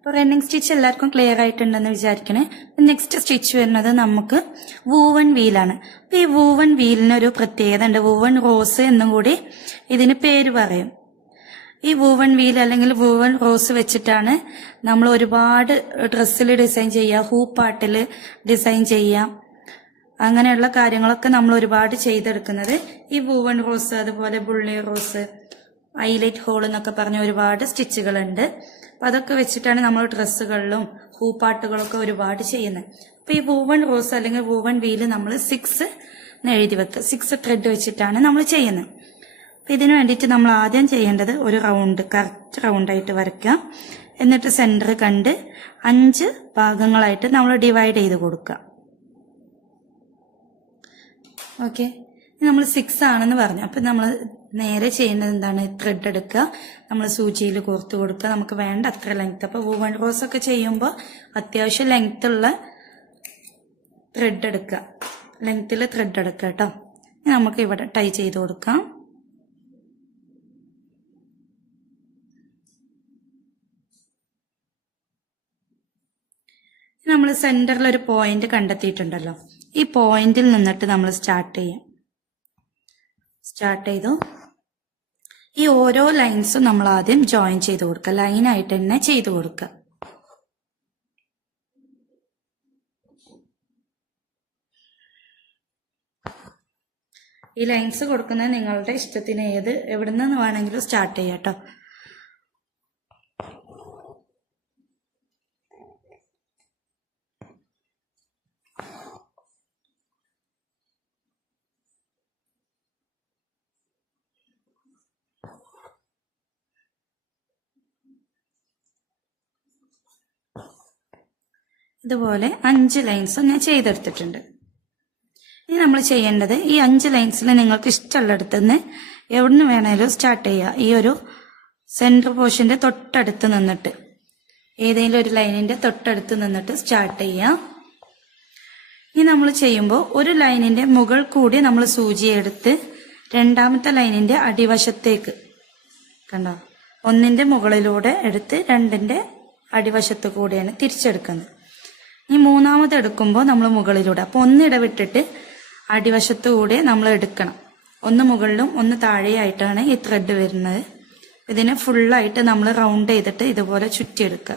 അപ്പോൾ running stitch എല്ലാവർക്കും clear ആയിട്ടുണ്ടെന്ന് വിചാരിക്കണേ. Next stitch വരുന്നത് നമുക്ക് വൂവൺ വീലാണ്. അപ്പോൾ ഈ വൂവൺ വീലിനൊരു പ്രത്യേകത ഉണ്ട്. വൂവൺ റോസ് എന്നും കൂടി ഇതിന് പേര് പറയും. ഈ വൂവൺ വീൽ അല്ലെങ്കിൽ വൂവൺ റോസ് വെച്ചിട്ടാണ് നമ്മൾ ഒരുപാട് ഡ്രസ്സിൽ ഡിസൈൻ ചെയ്യുക, ഹൂപ്പാട്ടിൽ ഡിസൈൻ ചെയ്യാം, അങ്ങനെയുള്ള കാര്യങ്ങളൊക്കെ നമ്മൾ ഒരുപാട് ചെയ്തെടുക്കുന്നത് ഈ വൂവൺ റോസ്, അതുപോലെ ബുള്ളി റോസ്, ഹൈലൈറ്റ് ഹോൾ എന്നൊക്കെ പറഞ്ഞ ഒരുപാട് സ്റ്റിച്ചുകളുണ്ട്. അപ്പം അതൊക്കെ വെച്ചിട്ടാണ് നമ്മൾ ഡ്രസ്സുകളിലും ഹൂപ്പാട്ടുകളൊക്കെ ഒരുപാട് ചെയ്യുന്നത്. അപ്പം ഈ വൂവൺ റോസ് അല്ലെങ്കിൽ വൂവൺ വീല് നമ്മൾ 6 എഴുതി വെക്കുക. 6 ത്രെഡ് വെച്ചിട്ടാണ് നമ്മൾ ചെയ്യുന്നത്. അപ്പം ഇതിനു വേണ്ടിയിട്ട് നമ്മൾ ആദ്യം ചെയ്യേണ്ടത് ഒരു റൗണ്ട്, കറക്റ്റ് റൗണ്ടായിട്ട് വരയ്ക്കുക. എന്നിട്ട് സെന്റർ കണ്ട് 5 ഭാഗങ്ങളായിട്ട് നമ്മൾ ഡിവൈഡ് ചെയ്ത് കൊടുക്കുക. ഓക്കെ, നമ്മൾ 6 ആണെന്ന് പറഞ്ഞു. അപ്പം നമ്മൾ നേരെ ചെയ്യേണ്ടത് എന്താണ്? ത്രെഡ് എടുക്കുക, നമ്മൾ സൂചിയിൽ കോർത്ത് കൊടുക്കുക. നമുക്ക് വേണ്ട അത്ര ലെങ്ത്. അപ്പോൾ വൂവൺ റോസ് ഒക്കെ ചെയ്യുമ്പോൾ അത്യാവശ്യം ലെങ്ത് ഉള്ള ത്രെഡ് എടുക്കുക, ലെങ്ത്തിൽ ത്രെഡ് എടുക്കുക കേട്ടോ. നമുക്ക് ഇവിടെ ടൈ ചെയ്ത് കൊടുക്കാം. നമ്മൾ സെന്ററിൽ ഒരു പോയിന്റ് കണ്ടെത്തിയിട്ടുണ്ടല്ലോ, ഈ പോയിന്റിൽ നിന്നിട്ട് നമ്മൾ സ്റ്റാർട്ട് ചെയ്തു. ഈ ഓരോ ലൈൻസും നമ്മൾ ആദ്യം ജോയിൻ ചെയ്ത് കൊടുക്കുക, ലൈനായിട്ട് തന്നെ ചെയ്ത് കൊടുക്കുക. ഈ ലൈൻസ് കൊടുക്കുന്നത് നിങ്ങളുടെ ഇഷ്ടത്തിന് എവിടെ നിന്ന് വേണമെങ്കിലും സ്റ്റാർട്ട് ചെയ്യാം കേട്ടോ. ഇതുപോലെ 5 ലൈൻസും ഞാൻ ചെയ്തെടുത്തിട്ടുണ്ട്. ഇനി നമ്മൾ ചെയ്യേണ്ടത് ഈ 5 ലൈൻസിൽ നിങ്ങൾക്ക് ഇഷ്ടമുള്ളിടത്ത് നിന്ന് എവിടുന്ന് വേണേലും സ്റ്റാർട്ട് ചെയ്യുക. ഈ ഒരു സെൻറ്റർ പോർഷൻ്റെ തൊട്ടടുത്ത് നിന്നിട്ട്, ഏതെങ്കിലും ഒരു ലൈനിൻ്റെ തൊട്ടടുത്ത് നിന്നിട്ട് സ്റ്റാർട്ട് ചെയ്യുക. ഇനി നമ്മൾ ചെയ്യുമ്പോൾ ഒരു ലൈനിൻ്റെ മുകൾ കൂടി നമ്മൾ സൂചിയെടുത്ത് രണ്ടാമത്തെ ലൈനിൻ്റെ അടിവശത്തേക്ക്, കണ്ടോ, 1ന്റെ മുകളിലൂടെ എടുത്ത് 2ന്റെ അടിവശത്ത് കൂടിയാണ് തിരിച്ചെടുക്കുന്നത്. ഈ മൂന്നാമത് എടുക്കുമ്പോൾ നമ്മൾ മുകളിലൂടെ, അപ്പോൾ 1 ഇടവിട്ടിട്ട് അടിവശത്ത് കൂടെ നമ്മൾ എടുക്കണം. 1 മുകളിലും 1 താഴെയായിട്ടാണ് ഈ ത്രെഡ് വരുന്നത്. ഇതിനെ ഫുള്ളായിട്ട് നമ്മൾ റൗണ്ട് ചെയ്തിട്ട് ഇതുപോലെ ചുറ്റിയെടുക്കുക.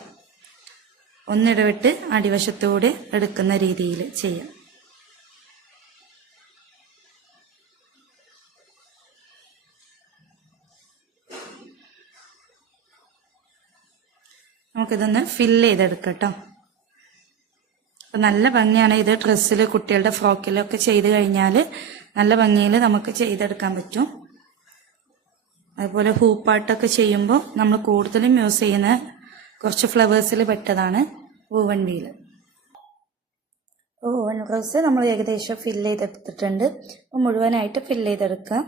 1 ഇടവിട്ട് അടിവശത്ത് കൂടെ എടുക്കുന്ന രീതിയിൽ ചെയ്യാം. നമുക്കിതൊന്ന് ഫില്ല് ചെയ്തെടുക്കാം കേട്ടോ. അപ്പം നല്ല ഭംഗിയാണ് ഇത്. ഡ്രസ്സിൽ, കുട്ടികളുടെ ഫ്രോക്കിലൊക്കെ ചെയ്ത് കഴിഞ്ഞാൽ നല്ല ഭംഗിയിൽ നമുക്ക് ചെയ്തെടുക്കാൻ പറ്റും. അതുപോലെ ഹൂപ്പാട്ടൊക്കെ ചെയ്യുമ്പോൾ നമ്മൾ കൂടുതലും യൂസ് ചെയ്യുന്ന കുറച്ച് ഫ്ലവേഴ്സിൽ പെട്ടതാണ് വൂവൺ വീല്. വൂവൺ റോസ് നമ്മൾ ഏകദേശം ഫില്ല് ചെയ്തെടുത്തിട്ടുണ്ട്. അപ്പോൾ മുഴുവനായിട്ട് ഫില്ല് ചെയ്തെടുക്കാം.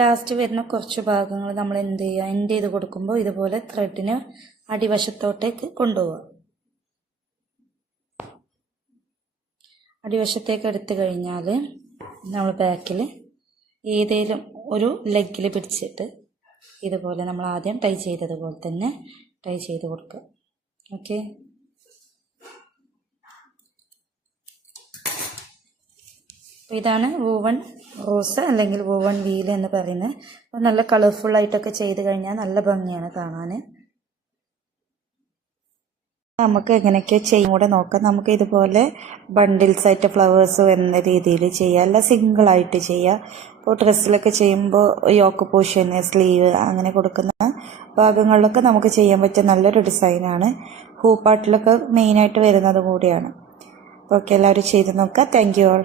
ലാസ്റ്റ് വരുന്ന കുറച്ച് ഭാഗങ്ങൾ നമ്മൾ എന്ത് ചെയ്യുക, എൻഡ് ചെയ്ത് കൊടുക്കുമ്പോൾ ഇതുപോലെ ത്രെഡിന് അടിവശത്തോട്ടേക്ക് കൊണ്ടുപോവുക. അടിവശത്തേക്ക് എടുത്തു കഴിഞ്ഞാൽ നമ്മൾ ബാക്കിൽ ഏതെങ്കിലും ഒരു ലെഗിൽ പിടിച്ചിട്ട് ഇതുപോലെ നമ്മൾ ആദ്യം ടൈ ചെയ്തതുപോലെ തന്നെ ടൈ ചെയ്ത് കൊടുക്കുക. ഓക്കെ, ഇതാണ് വൂവൺ റോസ് അല്ലെങ്കിൽ വൂവൺ വീൽ എന്ന് പറയുന്നത്. അപ്പോൾ നല്ല കളർഫുള്ളായിട്ടൊക്കെ ചെയ്ത് കഴിഞ്ഞാൽ നല്ല ഭംഗിയാണ് കാണാൻ. നമുക്ക് എങ്ങനെയൊക്കെ ചെയ്യും കൂടെ നോക്കാം. നമുക്ക് ഇതുപോലെ ബണ്ടിൽസ് ആയിട്ട് ഫ്ലവേഴ്സ് വരുന്ന രീതിയിൽ ചെയ്യാം, അല്ല സിംഗിളായിട്ട് ചെയ്യാം. ഇപ്പോൾ ഡ്രസ്സിലൊക്കെ ചെയ്യുമ്പോൾ യോക്ക് പോർഷൻ, സ്ലീവ് അങ്ങനെ കൊടുക്കുന്ന ഭാഗങ്ങളിലൊക്കെ നമുക്ക് ചെയ്യാൻ പറ്റിയ നല്ലൊരു ഡിസൈനാണ്. ഹൂപ്പാട്ടിലൊക്കെ മെയിനായിട്ട് വരുന്നത് കൂടിയാണ്. അപ്പോൾ ഓക്കെ, എല്ലാവരും ചെയ്ത് നോക്കാം. Thank you all.